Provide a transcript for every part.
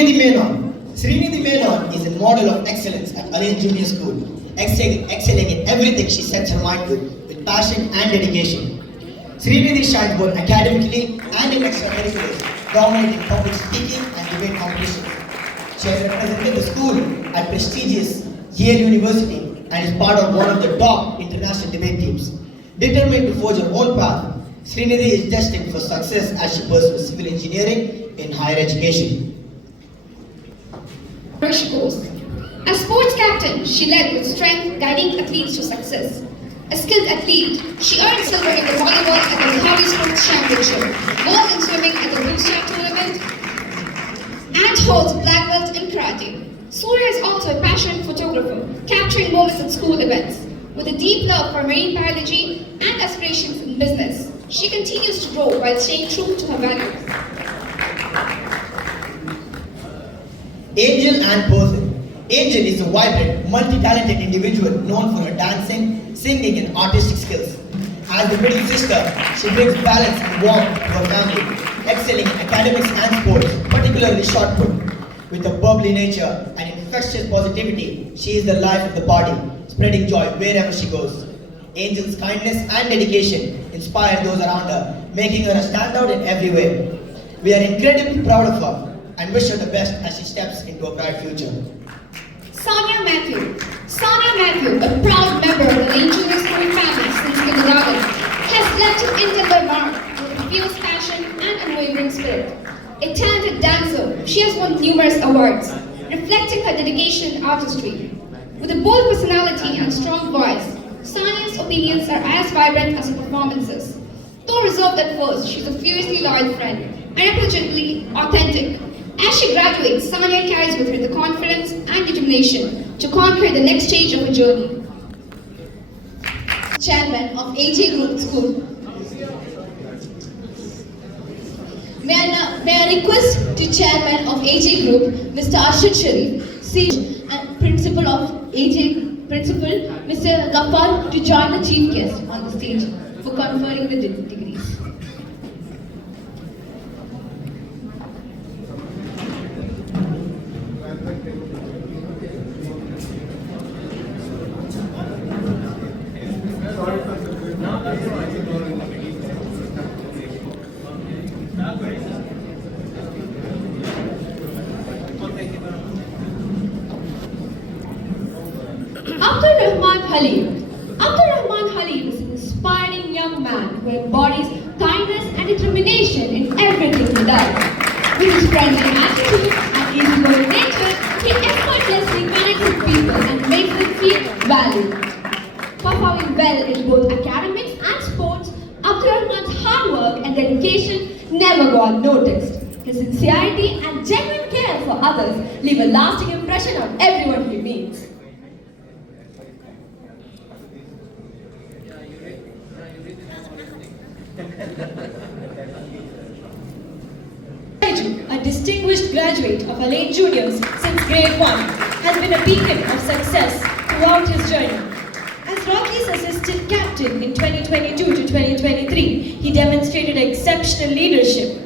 Srinidhi Menon is a model of excellence at Alliance Junior School, excelling in everything she sets her mind to with passion and dedication. Srinidhi shines both academically and in extracurriculars, dominating public speaking and debate competitions. She has represented the school at prestigious Yale University and is part of one of the top international debate teams. Determined to forge her own path, Srinidhi is destined for success as she pursues civil engineering in higher education. Where she goes. As sports captain, she led with strength, guiding athletes to success. A skilled athlete, she earned silver in the volleyball at the Bihari Sports Championship, gold in swimming at the Booster tournament, and holds black belt in karate. Surya is also a passionate photographer, capturing moments at school events. With a deep love for marine biology and aspirations in business, she continues to grow while staying true to her values. Angel Ann Posen. Angel is a vibrant, multi-talented individual known for her dancing, singing and artistic skills. As the middle sister, she brings balance and warmth to her family, excelling in academics and sports, particularly shot put. With a bubbly nature and infectious positivity, she is the life of the party, spreading joy wherever she goes. Angel's kindness and dedication inspire those around her, making her a standout in every way. We are incredibly proud of her and wish her the best as she steps into a bright future. Sonia Matthew. Sonia Matthew, a proud member of the Lane Junior School family since kindergarten, has left an indelible mark with fierce passion and unwavering spirit. A talented dancer, she has won numerous awards, reflecting her dedication and artistry. With a bold personality and strong voice, Sonia's opinions are as vibrant as her performances. Though reserved at first, she's a fiercely loyal friend and unapologetically authentic. As she graduates, Sonia carries with her the confidence and determination to conquer the next stage of her journey. Chairman of AJ Group School. May I request to Chairman of AJ Group, Mr. Ashud Sharif, and Principal of AJ Principal, Mr. Ghaffar, to join the Chief Guest on the stage for conferring the degrees. Abdur Rahman Halim is an inspiring young man who embodies kindness and determination in everything he does. With his friendly attitude and easygoing nature, he effortlessly connects with people and makes them feel valued. Performing well in both academics and sports, Abdur Rahman's hard work and dedication never go unnoticed. His sincerity and genuine care for others leave a lasting impression on everyone he meets. A distinguished graduate of Alliance Juniors since grade 1, has been a beacon of success throughout his journey. As Rocky's assistant captain in 2022 to 2023, he demonstrated exceptional leadership.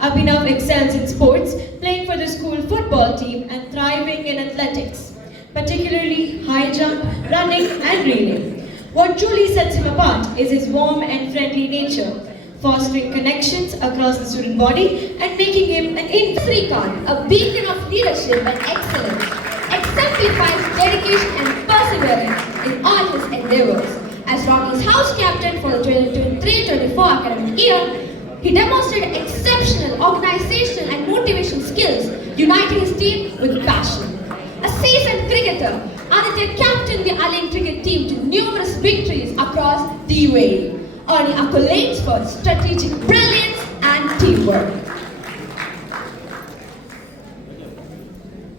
Abhinav excels in sports, playing for the school football team and thriving in athletics, particularly high jump, running and relay. What truly sets him apart is his warm and friendly nature, fostering connections across the student body and making him an Srikanth, a beacon of leadership and excellence, exemplifies dedication and perseverance in all his endeavors. As Rocky's house captain for the 2023-24 academic year, he demonstrated exceptional organizational and motivation skills, uniting his team with passion. A seasoned cricketer, Aditya captained the Alliance cricket team to numerous victories across the UAE, earning accolades for strategic brilliance and teamwork.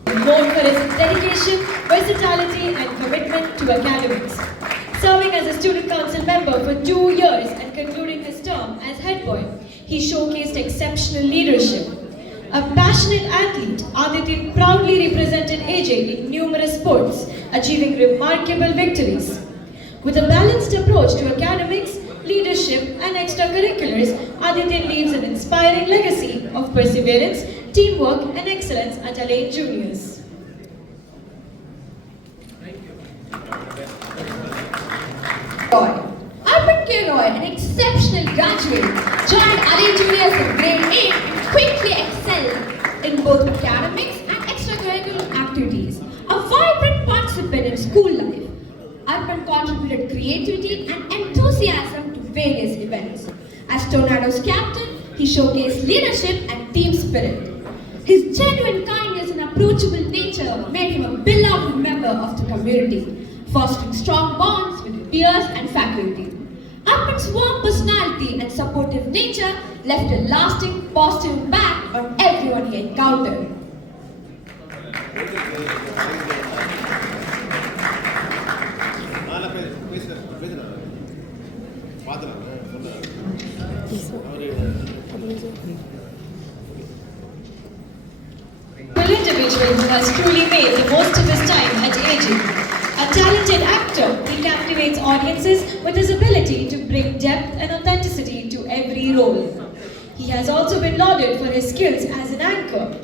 Known for his dedication, versatility and commitment to academics. Serving as a student council member for 2 years and concluding his term as head boy, he showcased exceptional leadership. A passionate athlete, Aditya proudly represented AJ in numerous sports, achieving remarkable victories. With a balanced approach to academics, leadership and extracurriculars, Aditya leaves an inspiring legacy of perseverance teamwork and excellence at Alain Juniors. Roy. Arpan K. Roy, an exceptional graduate, joined Alain Juniors in grade 8 and quickly excelled in both academics and extracurricular activities. A vibrant participant in school life, Arpan contributed creativity and enthusiasm to various events. As Tornado's captain, he showcased leadership and team spirit. His genuine kindness and approachable nature made him a beloved member of the community, fostering strong bonds with peers and faculty. Arpan's warm personality and supportive nature left a lasting positive impact on everyone he encountered. An individual who has truly made the most of his time at AG. A talented actor, he captivates audiences with his ability to bring depth and authenticity to every role. He has also been lauded for his skills as an anchor.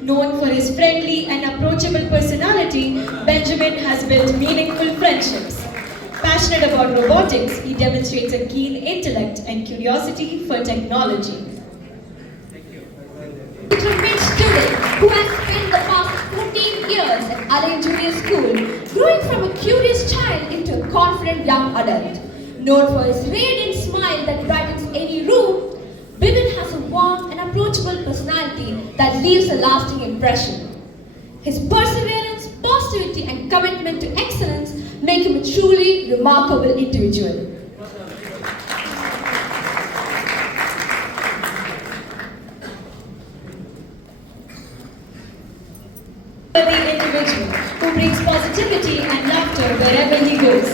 Known for his friendly and approachable personality, Benjamin has built meaningful friendships. Passionate about robotics, he demonstrates a keen intellect and curiosity for technology. Determined student who has spent the past 14 years at Alain Junior School, growing from a curious child into a confident young adult. Known for his radiant smile that brightens any room, Bibin has a warm and approachable personality that leaves a lasting impression. His perseverance, positivity, and commitment to excellence make him a truly remarkable individual. The individual who brings positivity and laughter wherever he goes.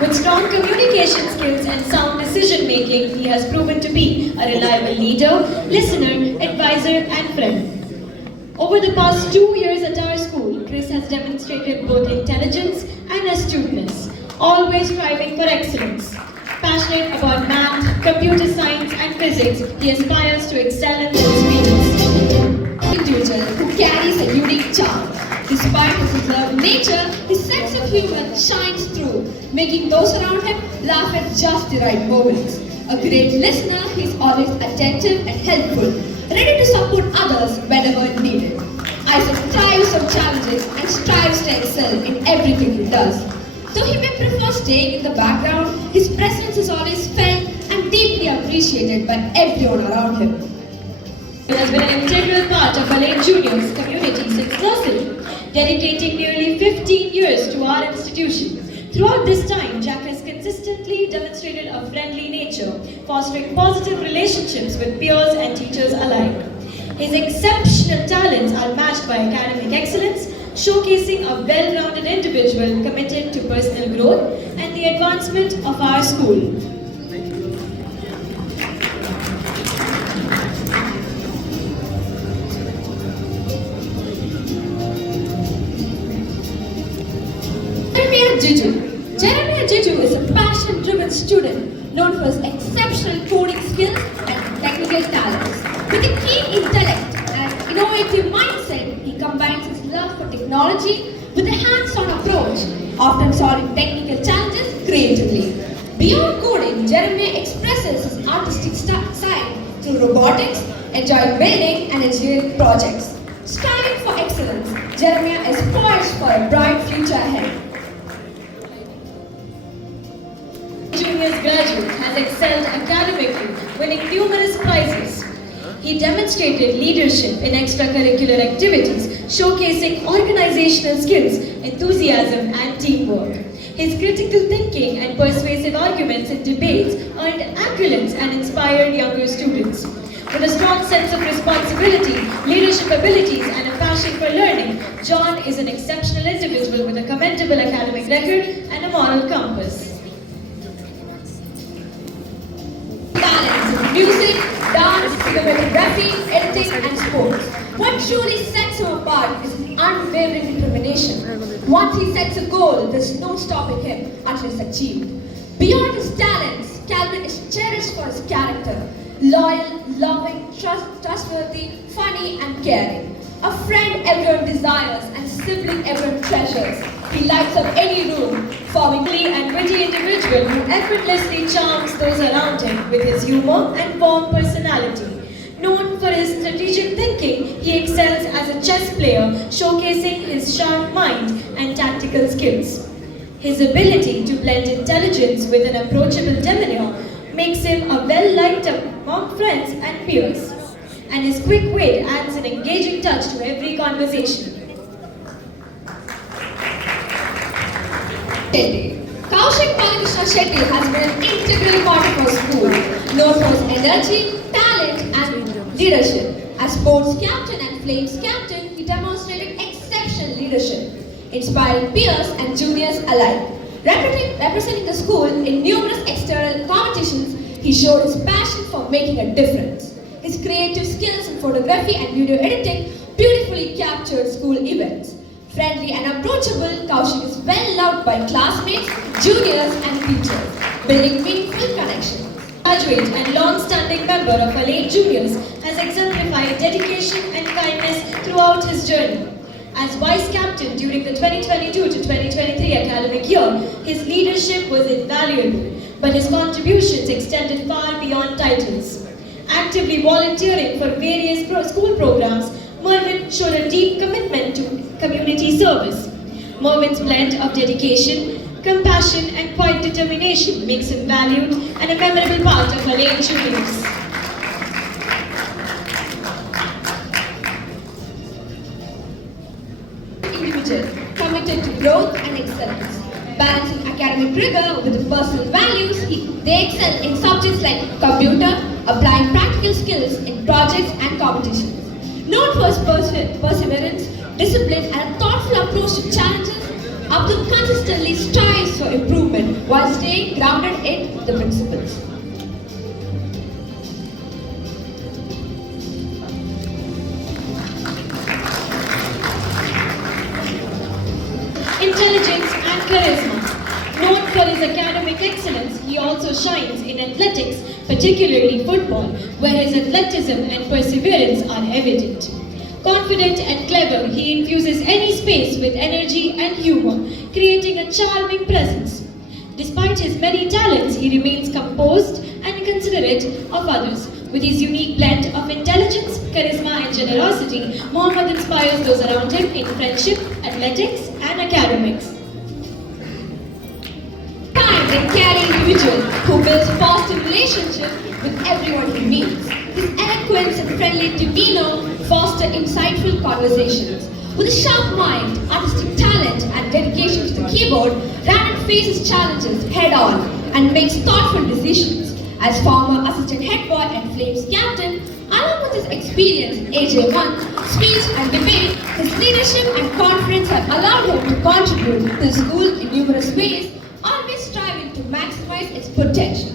With strong communication skills and sound decision making, he has proven to be a reliable leader, listener, advisor, and friend. Over the past 2 years at our school, Chris has demonstrated both intelligence and astuteness, always striving for excellence. Passionate about math, computer science, and physics, he aspires to excel in those fields. Individual who carries a unique charm. Despite his reserved nature, his sense of humor shines through, making those around him laugh at just the right moments. A great listener, he is always attentive and helpful, ready to support others whenever needed. Isaac thrives on challenges and strives to excel in everything he does. Though he may prefer staying in the background, his presence is always felt and deeply appreciated by everyone around him. He has been an integral part of Alain Junior's community since nursery, dedicating nearly 15 years to our institution. Throughout this time, Jack has consistently demonstrated a friendly nature, fostering positive relationships with peers and teachers alike. His exceptional talents are matched by academic excellence, showcasing a well-rounded individual committed to personal growth and the advancement of our school. Jeremiah Jiju is a passion-driven student known for his exceptional coding skills and technical talents. With a keen intellect and innovative mindset, he combines his love for technology with a hands-on approach, often solving technical challenges creatively. Beyond coding, Jeremiah expresses his artistic side through robotics, enjoying building and engineering projects. Striving for excellence, Jeremiah is poised for a bright future ahead. Junior's graduate has excelled academically, winning numerous prizes. He demonstrated leadership in extracurricular activities, showcasing organizational skills, enthusiasm, and teamwork. His critical thinking and persuasive arguments in debates earned accolades and inspired younger students. With a strong sense of responsibility, leadership abilities, and a passion for learning, John is an exceptional individual with a commendable academic record and a moral compass. Talents in music, dance, cinematography, editing, and sports. What truly sets him apart is his unwavering determination. Once he sets a goal, there's no stopping him until it's achieved. Beyond his talents, Calvin is cherished for his character. Loyal, loving, trustworthy, funny and caring. A friend everyone desires and sibling everyone treasures. He lights up any room, forming And witty individual who effortlessly charms those around him with his humor and warm personality. Known for his strategic thinking, he excels as a chess player, showcasing his sharp mind and tactical skills. His ability to blend intelligence with an approachable demeanor makes him a well-liked among friends and peers. And his quick wit adds an engaging touch to every conversation. Kaushik Balakrishna Shetty has been an integral part of our school, known for his energy, talent and leadership. As sports captain and Flames captain, he demonstrated exceptional leadership, inspiring peers and juniors alike. Representing the school in numerous external competitions, he showed his passion for making a difference. His creative skills in photography and video editing beautifully captured school events. Friendly and approachable, Kaushik is well loved by classmates, juniors and teachers, building meaningful connections. Graduate and long-standing member of Allied Juniors has exemplified dedication and kindness throughout his journey. As vice captain during the 2022 to 2023 academic year, his leadership was invaluable, but his contributions extended far beyond titles. Actively volunteering for various school programs, Mervyn showed a deep commitment to community service. Mervyn's blend of dedication, compassion and quiet determination makes him valued and a memorable part of Allied Juniors. Individual, committed to growth and excellence. Balancing academic rigor with personal values, they excel in subjects like computer, applying practical skills in projects and competitions. Known for his perseverance, discipline and a thoughtful approach to challenges, Abdul consistently strives for improvement while staying grounded in the principles. Intelligence and charisma. Known for his academic excellence, he also shines in athletics, particularly football, where his athleticism and perseverance are evident. Confident and clever, he infuses any space with energy and humor, creating a charming presence. Despite his many talents, he remains composed and considerate of others. With his unique blend of intelligence, charisma and generosity, Mohammed inspires those around him in friendship, athletics and academics. Kind and caring individual who builds positive relationships with everyone he meets. His eloquence and friendly demeanor foster insightful conversations. With a sharp mind, artistic talent and dedication to the keyboard, Ranat faces challenges head-on and makes thoughtful decisions. As former assistant head boy and Flames captain, along with his experience in AJ1, speech and debate, his leadership and confidence have allowed him to contribute to the school in numerous ways, always striving to maximize its potential.